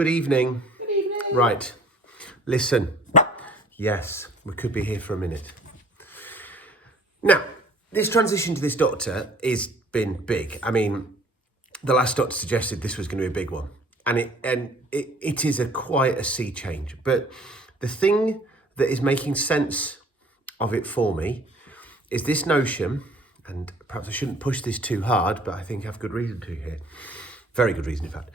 Good evening. Good evening. Right, listen. Yes, we could be here for a minute. Now, this transition to this doctor has been big. I mean, the last doctor suggested this was going to be a big one, and it is quite a sea change. But the thing that is making sense of it for me is this notion, and perhaps I shouldn't push this too hard, but I think I have good reason to here. Very good reason, in fact.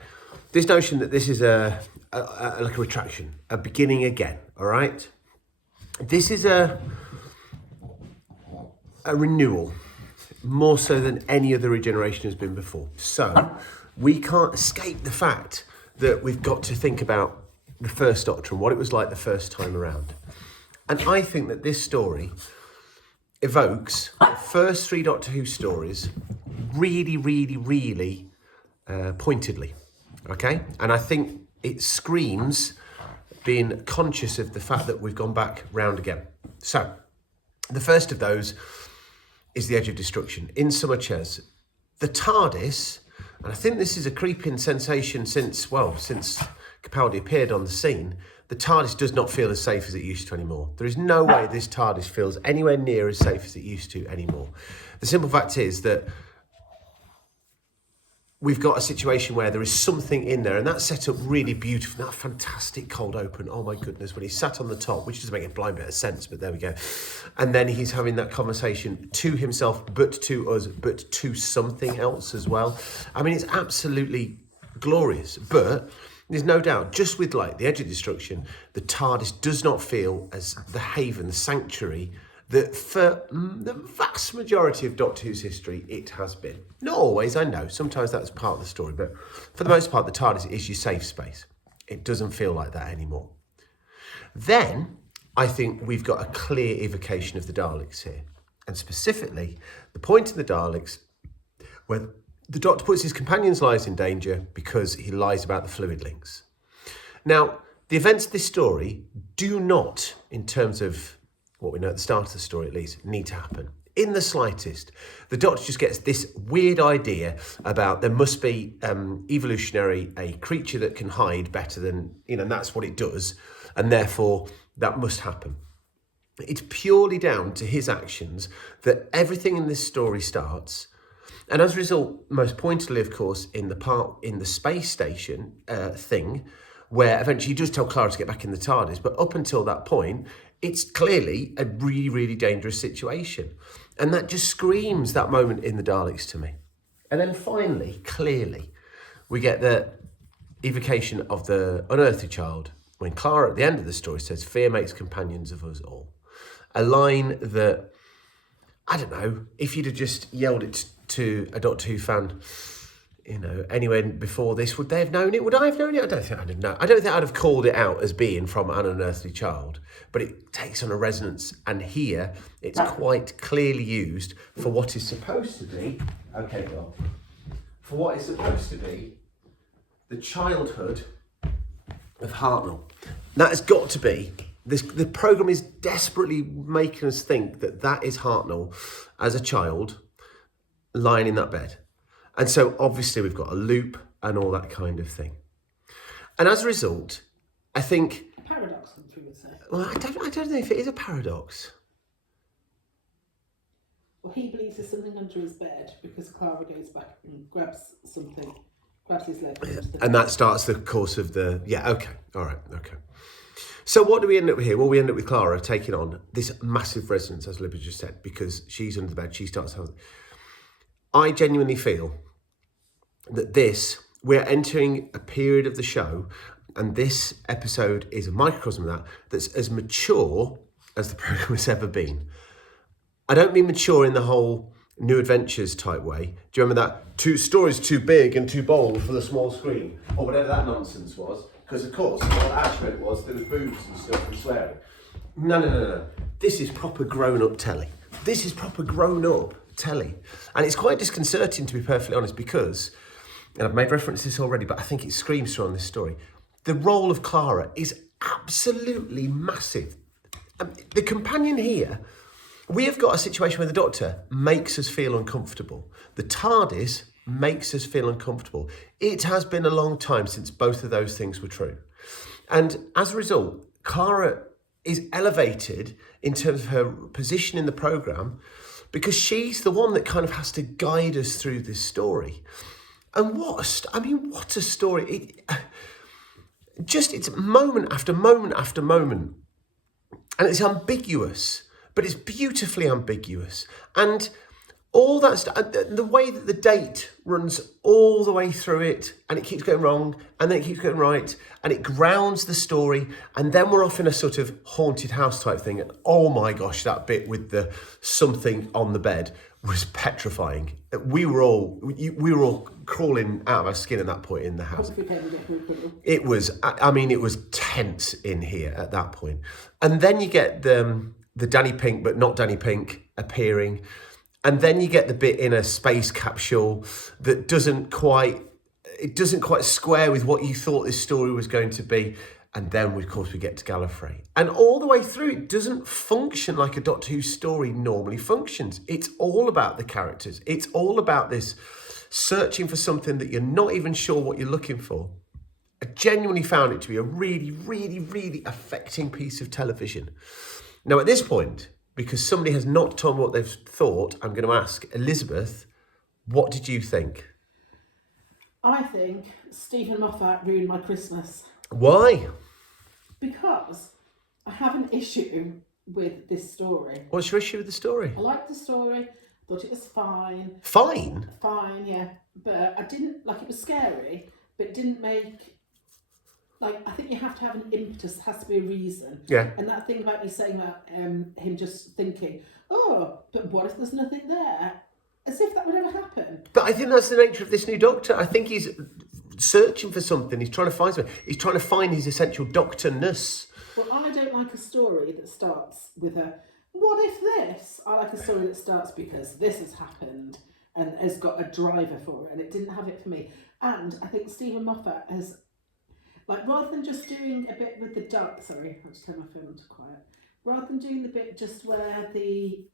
This notion that this is like a retraction, a beginning again, all right? This is a renewal, more so than any other regeneration has been before. So we can't escape the fact that we've got to think about the first Doctor and what it was like the first time around. And I think that this story evokes the first three Doctor Who stories really pointedly, okay? And I think it screams being conscious of the fact that we've gone back round again. So, the first of those is the Edge of Destruction, in so much as the TARDIS, and I think this is a creeping sensation since Capaldi appeared on the scene, the TARDIS does not feel as safe as it used to anymore. There is no way this TARDIS feels anywhere near as safe as it used to anymore. The simple fact is that we've got a situation where there is something in there, and that's set up really beautiful. That fantastic cold open, oh my goodness, when he sat on the top, which doesn't make a blind bit of sense, but there we go. And then he's having that conversation to himself, but to us, but to something else as well. I mean, it's absolutely glorious, but there's no doubt, just with like the Edge of Destruction, the TARDIS does not feel as the haven, the sanctuary that for the vast majority of Doctor Who's history, it has been. Not always, I know. Sometimes that's part of the story. But for the most part, the TARDIS is your safe space. It doesn't feel like that anymore. Then, I think we've got a clear evocation of the Daleks here. And specifically, the point in the Daleks where the Doctor puts his companions' lives in danger because he lies about the fluid links. Now, the events of this story do not, in terms of what we know at the start of the story at least, need to happen in the slightest. The Doctor just gets this weird idea about there must be evolutionary, a creature that can hide better than, and that's what it does, and therefore that must happen. It's purely down to his actions that everything in this story starts, and as a result, most pointedly, of course, in the space station thing, where eventually he does tell Clara to get back in the TARDIS, but up until that point, it's clearly a really dangerous situation. And that just screams that moment in the Daleks to me. And then finally, clearly, we get the evocation of the unearthly child when Clara at the end of the story says, "Fear makes companions of us all." A line that, I don't know, if you'd have just yelled it to a Doctor Who fan, anywhere before this, would they have known it? Would I have known it? I don't think I'd have known. I don't think I'd have called it out as being from an unearthly child, but it takes on a resonance. And here, it's quite clearly used for what is supposed to be, for what is supposed to be the childhood of Hartnell. That has got to be, the programme is desperately making us think that is Hartnell as a child lying in that bed. And so obviously we've got a loop and all that kind of thing. And as a result, I think... A paradox, we would say. Well, I don't know if it is a paradox. Well, he believes there's something under his bed because Clara goes back and grabs his leg. And that starts the course of the... Yeah, okay. All right, okay. So what do we end up with here? Well, we end up with Clara taking on this massive resonance, as Libby just said, because she's under the bed, she starts having... I genuinely feel that we're entering a period of the show, and this episode is a microcosm of that's as mature as the programme has ever been. I don't mean mature in the whole New Adventures type way. Do you remember that? Two stories too big and too bold for the small screen, or whatever that nonsense was? Because of course, what actually it was, there was boobs and stuff and swearing. No. This is proper grown-up telly. This is proper grown-up telly. And it's quite disconcerting, to be perfectly honest, because, and I've made reference to this already, but I think it screams through on this story, the role of Clara is absolutely massive. The companion here, we have got a situation where the Doctor makes us feel uncomfortable. The TARDIS makes us feel uncomfortable. It has been a long time since both of those things were true. And as a result, Clara is elevated in terms of her position in the programme because she's the one that kind of has to guide us through this story. And what a story. It's moment after moment after moment. And it's ambiguous, but it's beautifully ambiguous. And all that stuff, the way that the date runs all the way through it, and it keeps going wrong, and then it keeps going right, and it grounds the story, and then we're off in a sort of haunted house type thing. And oh my gosh, that bit with the something on the bed was petrifying. We were all crawling out of our skin at that point in the house. It was tense in here at that point. And then you get the Danny Pink, but not Danny Pink appearing. And then you get the bit in a space capsule that doesn't quite square with what you thought this story was going to be. And then, of course, we get to Gallifrey. And all the way through, it doesn't function like a Doctor Who story normally functions. It's all about the characters. It's all about this searching for something that you're not even sure what you're looking for. I genuinely found it to be a really, really, really affecting piece of television. Now, at this point, because somebody has not told me what they've thought, I'm going to ask Elizabeth, what did you think? I think Stephen Moffat ruined my Christmas. Why? Because I have an issue with this story. What's your issue with the story? I liked the story, thought it was fine. Fine? Fine, yeah. But I didn't, it was scary, but it didn't make, I think you have to have an impetus, there has to be a reason. Yeah. And that thing about you saying about him just thinking, oh, but what if there's nothing there? As if that would ever happen. But I think that's the nature of this new Doctor. I think he's searching for something. He's trying to find something. He's trying to find his essential Doctor-ness. Well, I don't like a story that starts with a, what if this? I like a story that starts because this has happened and has got a driver for it, and it didn't have it for me. And I think Stephen Moffat has, rather than just doing a bit with the dark, sorry, I'll just turn my phone to quiet. Rather than doing the bit just where he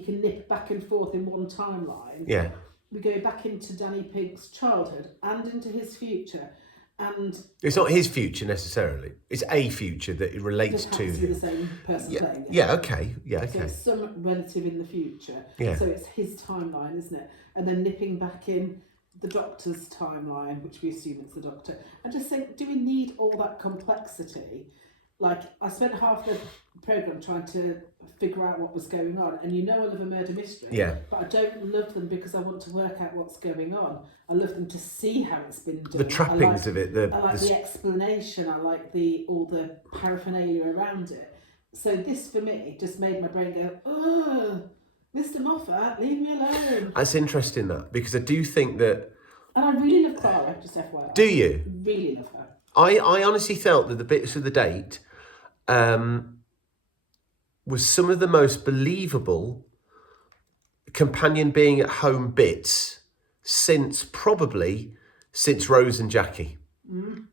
can nip back and forth in one timeline. Yeah. We go back into Danny Pink's childhood and into his future, and it's not his future necessarily. It's a future that it relates to. To be the same person playing it. Yeah. Okay. Yeah. Okay. So it's some relative in the future. Yeah. So it's his timeline, isn't it? And then nipping back in the Doctor's timeline, which we assume it's the Doctor. I just think, do we need all that complexity? I spent half the programme trying to figure out what was going on, and I love a murder mystery, but I don't love them because I want to work out what's going on. I love them to see how it's been done. The trappings of it. I like the explanation. I like all the paraphernalia around it. So this, for me, just made my brain go, oh, Mr. Moffat, leave me alone. That's interesting, that, because I do think that... And I really love Clara, just FYI. Do you? Really love her. I honestly felt that the bits of the date was some of the most believable companion being at home bits since Rose and Jackie. Mm.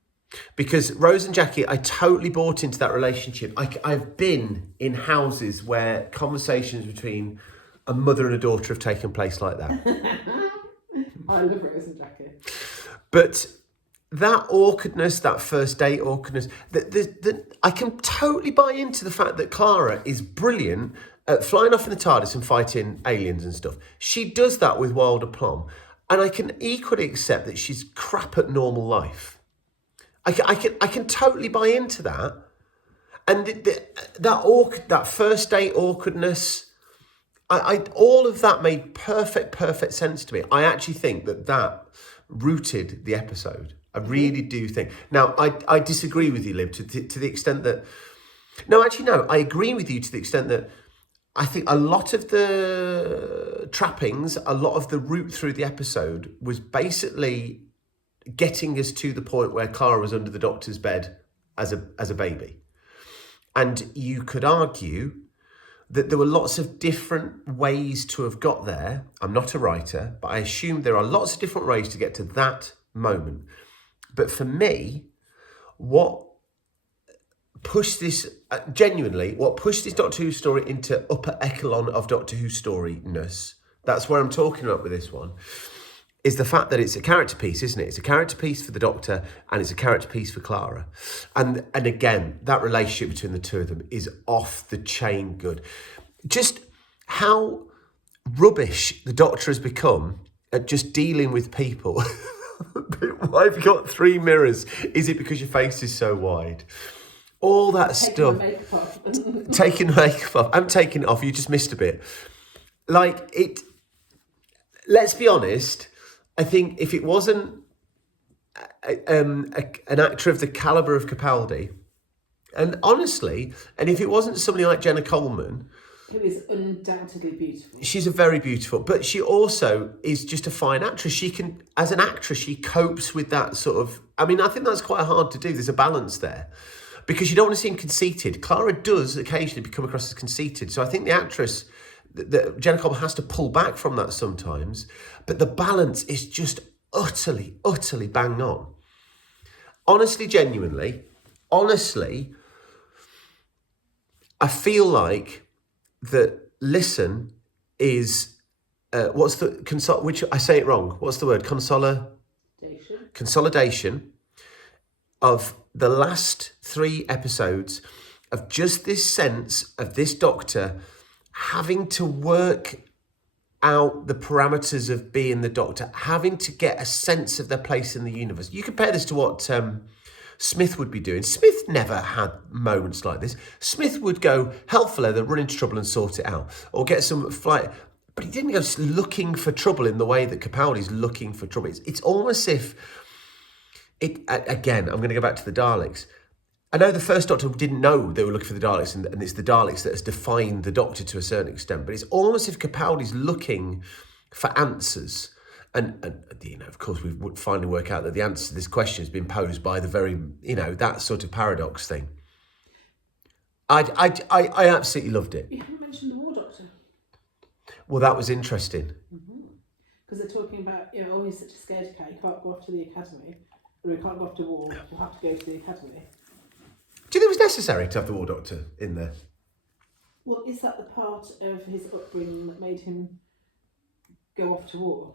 Because Rose and Jackie, I totally bought into that relationship. I've been in houses where conversations between a mother and a daughter have taken place like that. I love Rose and Jackie. But that awkwardness, that first date awkwardness, I can totally buy into the fact that Clara is brilliant at flying off in the TARDIS and fighting aliens and stuff. She does that with wild aplomb. And I can equally accept that she's crap at normal life. I can totally buy into that. And that first date awkwardness, all of that made perfect sense to me. I actually think that rooted the episode. I really do think. Now, I disagree with you, Liv, to the extent that... No, actually, no. I agree with you to the extent that I think a lot of the trappings, a lot of the route through the episode was basically getting us to the point where Clara was under the Doctor's bed as a baby. And you could argue that there were lots of different ways to have got there. I'm not a writer, but I assume there are lots of different ways to get to that moment. But for me, what pushed this, what pushed this Doctor Who story into upper echelon of Doctor Who storyness, that's where I'm talking about with this one, is the fact that it's a character piece, isn't it? It's a character piece for the Doctor and it's a character piece for Clara. And again, that relationship between the two of them is off the chain good. Just how rubbish the Doctor has become at just dealing with people. Why have you got 3 mirrors? Is it because your face is so wide? All that stuff. Taking makeup off. I'm taking it off. You just missed a bit. Like it. Let's be honest. I think if it wasn't an actor of the caliber of Capaldi, and honestly, and if it wasn't somebody like Jenna Coleman, who is undoubtedly beautiful. She's a very beautiful, but she also is just a fine actress. She can, as an actress, she copes with that sort of. I mean, I think that's quite hard to do. There's a balance there. Because you don't want to seem conceited. Clara does occasionally become across as conceited. So I think the actress, Jenna Coleman, has to pull back from that sometimes. But the balance is just utterly, utterly bang on. Honestly, genuinely, I feel like that Listen is, which I say it wrong. What's the word? Consolidation of the last 3 episodes of just this sense of this Doctor having to work out the parameters of being the Doctor, having to get a sense of their place in the universe. You compare this to what Smith would be doing. Smith never had moments like this. Smith would go hell for leather, run into trouble and sort it out, or get some flight. But he didn't go looking for trouble in the way that Capaldi's looking for trouble. It's almost as if again, I'm going to go back to the Daleks. I know the first Doctor didn't know they were looking for the Daleks, and it's the Daleks that has defined the Doctor to a certain extent. But it's almost as if Capaldi's looking for answers. And of course, we would finally work out that the answer to this question has been posed by the very, that sort of paradox thing. I absolutely loved it. You haven't mentioned the War Doctor. Well, that was interesting. Because they're talking about, he's such a scaredy cat, he can't go off to the academy. Or he can't go off to war, he'll have to go to the academy. Do you think it was necessary to have the War Doctor in there? Well, is that the part of his upbringing that made him go off to war?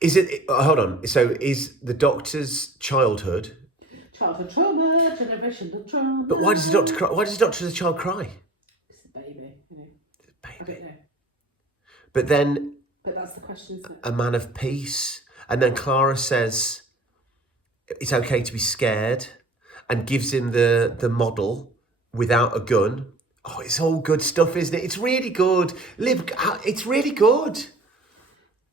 Is it? Hold on. So is the Doctor's childhood trauma, generational trauma. But why does the Doctor cry? Why does the Doctor as a child cry? It's a baby, It's a I baby. don't know. But that's the question, isn't it? A man of peace. And then Clara says it's okay to be scared and gives him the model without a gun. Oh, it's all good stuff, isn't it? It's really good. It's really good.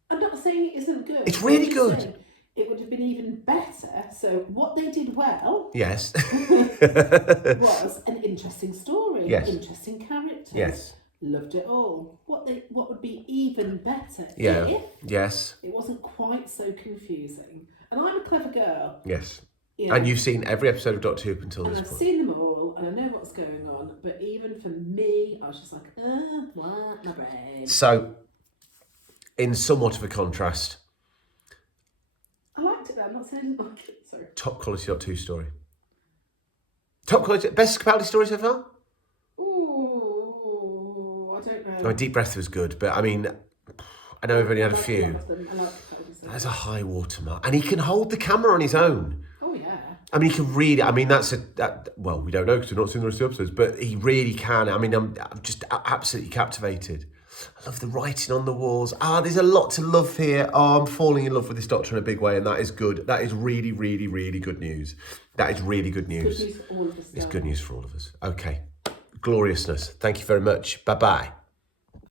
I'm not saying it isn't good. It's really good. It would have been even better. So what they did well, yes, was an interesting story. Yes. Interesting characters. Yes. Loved it all. What would be even better Yeah. if Yes. it wasn't quite so confusing. And I'm a clever girl. Yes. You know, And you've seen every episode of Doctor Who up until and this I've point. seen them all, and I know what's going on. But even for me, I was just like, what, my brain. So, in somewhat of a contrast, I liked it though. I'm not saying I didn't like it. Sorry. top quality Doctor Who story. Top quality, best Capaldi story so far? Ooh, I don't know. No, Deep Breath was good, but I mean, I know we've only had a few. I like Capaldi, so. That's a high watermark. And he can hold the camera on his own. Oh, yeah. I mean, he can really, I mean, well, we don't know because we've not seen the rest of the episodes, but he really can. I mean, I'm just absolutely captivated. I love the writing on the walls. There's a lot to love here. I'm falling in love with this Doctor in a big way, and that is good. That is really, really, really good news. That is really good news. Good news for all of us. It's good news for all of us. Okay. Gloriousness. Thank you very much. Bye-bye.